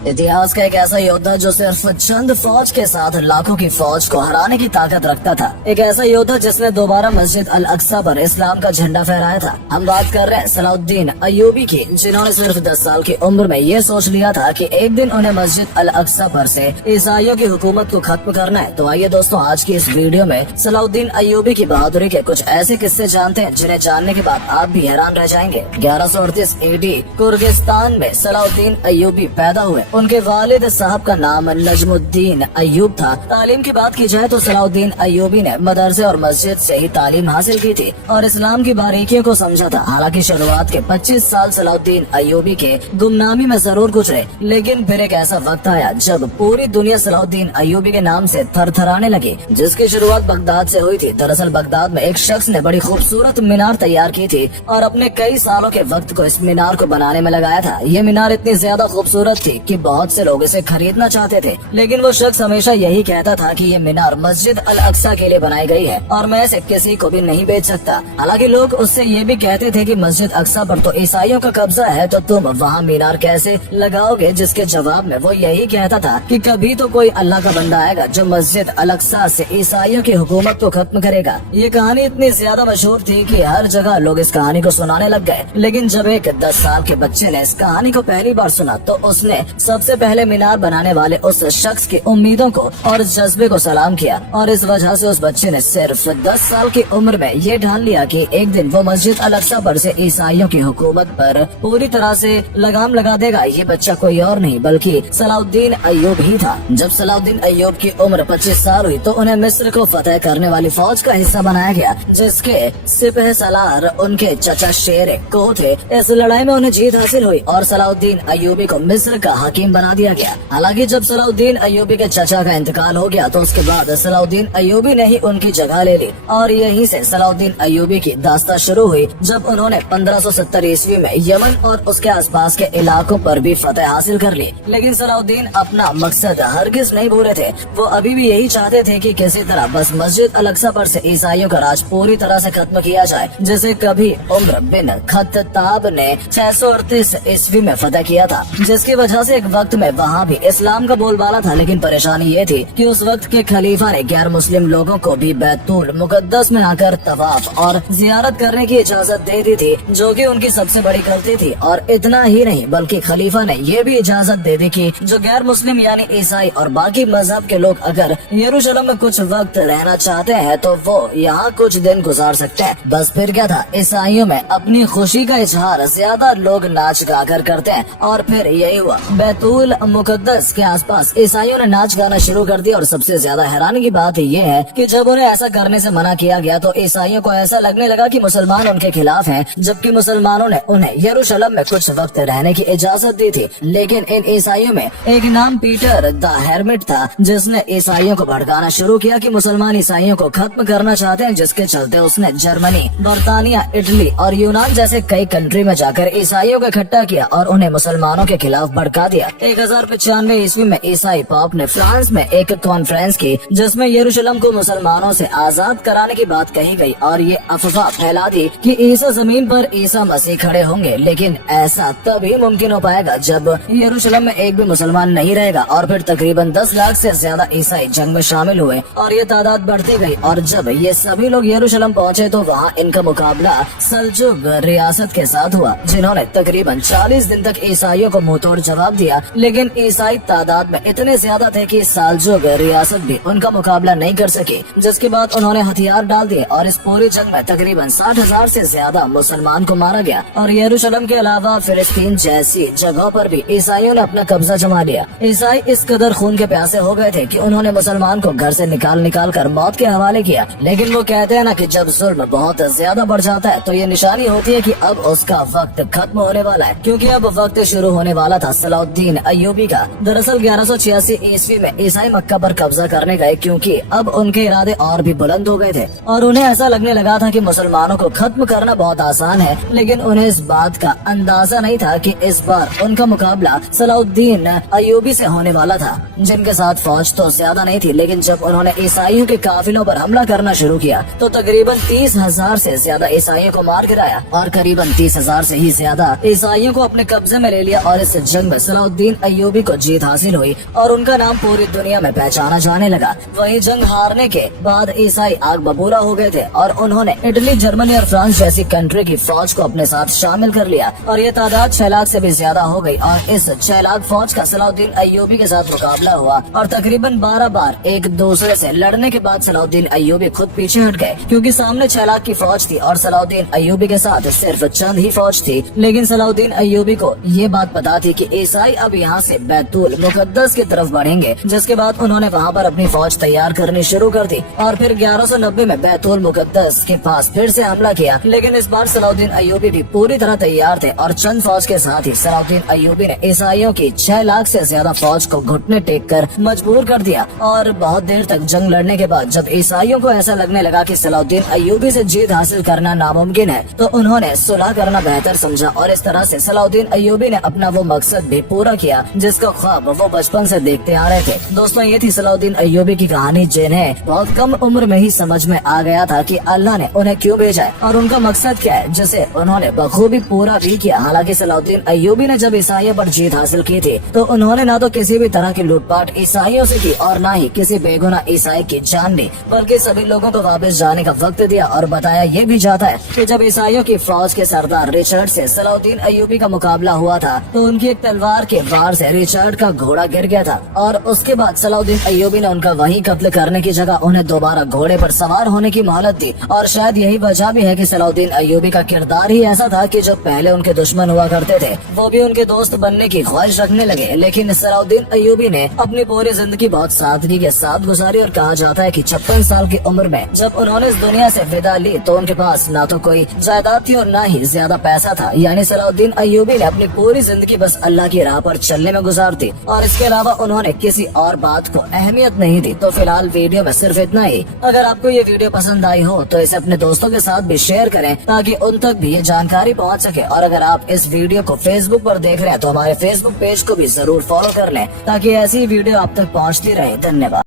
इतिहास का एक ऐसा योद्धा जो सिर्फ चंद फौज के साथ लाखों की फौज को हराने की ताकत रखता था। एक ऐसा योद्धा जिसने दोबारा मस्जिद अल अक्सा पर इस्लाम का झंडा फहराया था। हम बात कर रहे हैं सलाउद्दीन अय्यूबी की, जिन्होंने सिर्फ 10 साल की उम्र में ये सोच लिया था कि एक दिन उन्हें मस्जिद अल अक्सा पर से ईसाइयों की हुकूमत को खत्म करना है। तो आइए दोस्तों, आज की इस वीडियो में सलाउद्दीन अय्यूबी की बहादुरी के कुछ ऐसे किस्से जानते हैं जिन्हें जानने के बाद आप भी हैरान रह जाएंगे। 1138 AD कुर्गिस्तान में सलाउद्दीन अय्यूबी पैदा हुए। उनके वालिद साहब का नाम नजमुद्दीन अय्यूब था। तालीम की बात की जाए तो सलाउद्दीन अय्यूबी ने मदरसे और मस्जिद से ही तालीम हासिल की थी और इस्लाम की बारीकियों को समझा था। हालांकि शुरुआत के 25 साल सलाउद्दीन अय्यूबी के गुमनामी में जरूर गुजरे, लेकिन फिर एक ऐसा वक्त आया जब पूरी दुनिया सलाउद्दीन अय्यूबी के नाम से थरथराने लगी, जिसकी शुरुआत बगदाद से हुई थी। दरअसल बगदाद में एक शख्स ने बड़ी खूबसूरत मीनार तैयार की थी और अपने कई सालों के वक्त को इस मीनार को बनाने में लगाया था। ये मीनार इतनी ज्यादा खूबसूरत थी कि बहुत से लोग इसे खरीदना चाहते थे, लेकिन वो शख्स हमेशा यही कहता था कि ये मीनार मस्जिद अल अक्सा के लिए बनाई गई है और मैं इसे किसी को भी नहीं बेच सकता। हालांकि लोग उससे ये भी कहते थे कि मस्जिद अक्सा पर तो ईसाइयों का कब्जा है, तो तुम वहाँ मीनार कैसे लगाओगे? जिसके जवाब में वो यही कहता था कि कभी तो कोई अल्लाह का बंदा आएगा जो मस्जिद अल अक्सा से ईसाइयों की हुकूमत को खत्म करेगा। ये कहानी इतनी ज्यादा मशहूर थी कि हर जगह लोग इस कहानी को सुनाने लग गए। लेकिन जब एक 10 साल के बच्चे ने इस कहानी को पहली बार सुना तो उसने सबसे पहले मीनार बनाने वाले उस शख्स की उम्मीदों को और जज्बे को सलाम किया और इस वजह से उस बच्चे ने सिर्फ 10 साल की उम्र में ये ठान लिया कि एक दिन वो मस्जिद अल अक्सा पर से ईसाइयों की हुकूमत पर पूरी तरह से लगाम लगा देगा। ये बच्चा कोई और नहीं बल्कि सलाउद्दीन अय्यूब ही था। जब सलाउद्दीन अय्यूब की उम्र 25 साल हुई तो उन्हें मिस्र को फतह करने वाली फौज का हिस्सा बनाया गया, जिसके सिपह सलार उनके चचा शेर को थे। इस लड़ाई में उन्हें जीत हासिल हुई और सलाउद्दीन अय्यूबी को मिस्र का हकीम बना दिया गया। हालांकि जब सलाउद्दीन अय्यूबी के चचा का इंतकाल हो गया तो उसके बाद सलाउद्दीन अय्यूबी ने ही उनकी जगह ले ली और यहीं से सलाउद्दीन अय्यूबी की दास्तां शुरू हुई, जब उन्होंने 1570 ईस्वी में यमन और उसके आसपास के इलाकों पर भी फतह हासिल कर ली। लेकिन सलाउद्दीन अपना मकसद हरगिज नहीं भूले थे। वो अभी भी यही चाहते थे कि किसी तरह बस मस्जिद अल अक्सा पर से ईसाइयों का राज पूरी तरह से खत्म किया जाए, जिसे कभी उमर बिन खत्ताब ने 638 ईस्वी में फतह किया था, जिसकी वजह से एक वक्त में वहाँ भी इस्लाम का बोलबाला था। लेकिन परेशानी ये थी कि उस वक्त के खलीफा ने गैर मुस्लिम लोगों को भी बैतुल मुकद्दस में आकर तवाफ और जियारत करने की इजाजत दे दी थी, जो कि उनकी सबसे बड़ी गलती थी। और इतना ही नहीं बल्कि खलीफा ने ये भी इजाजत दे दी कि जो गैर मुस्लिम यानी ईसाई और बाकी मजहब के लोग अगर यरूशलेम में कुछ वक्त रहना चाहते हैं तो वो यहाँ कुछ दिन गुजार सकते हैं। बस फिर क्या था, ईसाइयों में अपनी खुशी का इजहार ज्यादा लोग नाच गा कर करते हैं और फिर यही हुआ। बैतुल मुकद्दस के आसपास ईसाइयों ने नाच गाना शुरू कर दिया और सबसे ज्यादा हैरानी की बात ये है कि जब उन्हें ऐसा करने से मना किया गया तो ईसाइयों को ऐसा लगने लगा कि मुसलमान उनके खिलाफ हैं, जबकि मुसलमानों ने उन्हें यरूशलेम में कुछ वक्त रहने की इजाजत दी थी। लेकिन इन ईसाइयों में एक नाम पीटर द हेरमिट था, जिसने ईसाइयों को भड़काना शुरू किया कि मुसलमान ईसाइयों को खत्म करना चाहते हैं, जिसके चलते उसने जर्मनी, बर्तानिया, इटली और यूनान जैसे कई कंट्री में जाकर ईसाइयों को इकट्ठा किया और उन्हें मुसलमानों के खिलाफ भड़का दिया। 1095 ईस्वी में ईसाई पाप ने फ्रांस में एक कॉन्फ्रेंस की, जिसमें यरूशलेम को मुसलमानों से आजाद कराने की बात कही गई और ये अफवाह फैला दी कि ईसा जमीन पर ईसा मसीह खड़े होंगे। लेकिन ऐसा तभी मुमकिन हो पाएगा जब यरूशलेम में एक भी मुसलमान नहीं रहेगा। और फिर तकरीबन 10 लाख से ज्यादा ईसाई जंग में शामिल हुए और ये तादाद बढ़ती गई। और जब ये सभी लोग यरूशलेम पहुँचे तो वहाँ इनका मुकाबला सल्जुक रियासत के साथ हुआ, जिन्होंने तकरीबन 40 दिन तक ईसाइयों को मुंहतोड़ जवाब दिया। लेकिन ईसाई तादाद में इतने ज्यादा थे कि सल्जुक रियासत भी उनका मुकाबला नहीं कर सकी, जिसके बाद उन्होंने हथियार डाल दिए और इस पूरी जंग में तकरीबन 60,000 से ज्यादा मुसलमान को मारा गया। और यरूशलेम के अलावा फिलिस्तीन जैसी जगहों पर भी ईसाइयों ने अपना कब्जा जमा लिया। ईसाई इस कदर खून के प्यासे हो गए थे कि उन्होंने मुसलमान को घर से निकाल कर मौत के हवाले किया। लेकिन वो कहते हैं ना कि जब जुल्म बहुत ज्यादा बढ़ जाता है तो ये निशानी होती है कि अब उसका वक्त खत्म होने वाला है, क्योंकि अब वक्त शुरू होने वाला था सलाउद्दीन अय्यूबी का। दरअसल 1186 ईस्वी में ईसाई मक्का पर कब्जा करने गए, क्योंकि अब उनके इरादे और भी बुलंद हो गए थे और उन्हें ऐसा लगने लगा था कि मुसलमानों को खत्म करना बहुत आसान है। लेकिन उन्हें इस बात का अंदाजा नहीं था कि इस बार उनका मुकाबला सलाउद्दीन अय्यूबी से होने वाला था, जिनके साथ फौज तो ज्यादा नहीं थी। लेकिन जब उन्होंने ईसाइयों के काफिलों पर हमला करना शुरू किया तो तकरीबन 30,000 से ज्यादा ईसाइयों को मार गिराया और करीबन 30,000 से ही ज्यादा ईसाइयों को अपने कब्जे में ले लिया। और इस जंग में सलाउद्दीन सलाउद्दीन अय्यूबी को जीत हासिल हुई और उनका नाम पूरी दुनिया में पहचाना जाने लगा। वहीं जंग हारने के बाद ईसाई आग बबूला हो गए थे और उन्होंने इटली, जर्मनी और फ्रांस जैसी कंट्री की फौज को अपने साथ शामिल कर लिया और ये तादाद 6 लाख से भी ज्यादा हो गई और इस 6 लाख फौज का सलाउद्दीन अय्यूबी के साथ मुकाबला हुआ और तकरीबन 12 बार एक दूसरे से लड़ने के बाद सलाउद्दीन अय्यूबी खुद पीछे हट गए, क्योंकि सामने 6 लाख की फौज थी और सलाउद्दीन अय्यूबी के साथ सिर्फ चंद ही फौज थी। लेकिन सलाउद्दीन अय्यूबी को ये बात पता थी कि ईसाई अब यहाँ से बैतुल मुकद्दस की तरफ बढ़ेंगे, जिसके बाद उन्होंने वहाँ पर अपनी फौज तैयार करनी शुरू कर दी और फिर 1190 में बैतुल मुकद्दस के पास फिर से हमला किया। लेकिन इस बार सलाउद्दीन अय्यूबी भी पूरी तरह तैयार थे और चंद फौज के साथ ही सलाउद्दीन अय्यूबी ने ईसाइयों की 6 लाख से ज्यादा फौज को घुटने टेक कर मजबूर कर दिया। और बहुत देर तक जंग लड़ने के बाद जब ईसाइयों को ऐसा लगने लगा कि सलाउद्दीन अय्यूबी से जीत हासिल करना नामुमकिन है, तो उन्होंने सुलह करना बेहतर समझा और इस तरह से सलाउद्दीन अय्यूबी ने अपना वो मकसद भी पूरा किया जिसका ख्वाब वो बचपन से देखते आ रहे थे। दोस्तों, ये थी सलाउद्दीन अय्यूबी की कहानी, जिन्हें बहुत कम उम्र में ही समझ में आ गया था कि अल्लाह ने उन्हें क्यों भेजा है और उनका मकसद क्या है, जिसे उन्होंने बखूबी पूरा भी किया। हालांकि सलाउद्दीन अय्यूबी ने जब ईसाइयों पर जीत हासिल की थी तो उन्होंने न तो किसी भी तरह की लूटपाट ईसाइयों से की और न ही किसी बेगुनाह ईसाई की जान ली, बल्कि सभी लोगों को वापस जाने का वक्त दिया और बताया ये भी जाता है कि जब ईसाइयों की फौज के सरदार रिचर्ड से सलाउद्दीन अय्यूबी का मुकाबला हुआ था तो उनकी एक तलवार के वार से रिचर्ड का घोड़ा गिर गया था और उसके बाद सलाउद्दीन अय्यूबी ने उनका वही कत्ल करने की जगह उन्हें दोबारा घोड़े पर सवार होने की मोहलत दी। और शायद यही वजह भी है कि सलाउद्दीन अय्यूबी का किरदार ही ऐसा था कि जो पहले उनके दुश्मन हुआ करते थे वो भी उनके दोस्त बनने की ख्वाहिश रखने लगे। लेकिन सलाउद्दीन अय्यूबी ने अपनी पूरी जिंदगी बहुत सादगी के साथ गुजारी और कहा जाता है कि 56 साल की उम्र में जब उन्होंने इस दुनिया से विदा ली तो उनके पास ना तो कोई जायदाद थी और न ही ज्यादा पैसा था। यानी सलाउद्दीन अय्यूबी ने अपनी पूरी जिंदगी बस अल्लाह की राह पर चलने में गुजार दी और इसके अलावा उन्होंने किसी और बात को अहमियत नहीं दी। तो फिलहाल वीडियो में सिर्फ इतना ही। अगर आपको ये वीडियो पसंद आई हो तो इसे अपने दोस्तों के साथ भी शेयर करें ताकि उन तक भी ये जानकारी पहुंच सके। और अगर आप इस वीडियो को फेसबुक पर देख रहे हैं तो हमारे फेसबुक पेज को भी जरूर फॉलो कर लें ताकि ऐसी वीडियो आप तक पहुंचती रहे। धन्यवाद।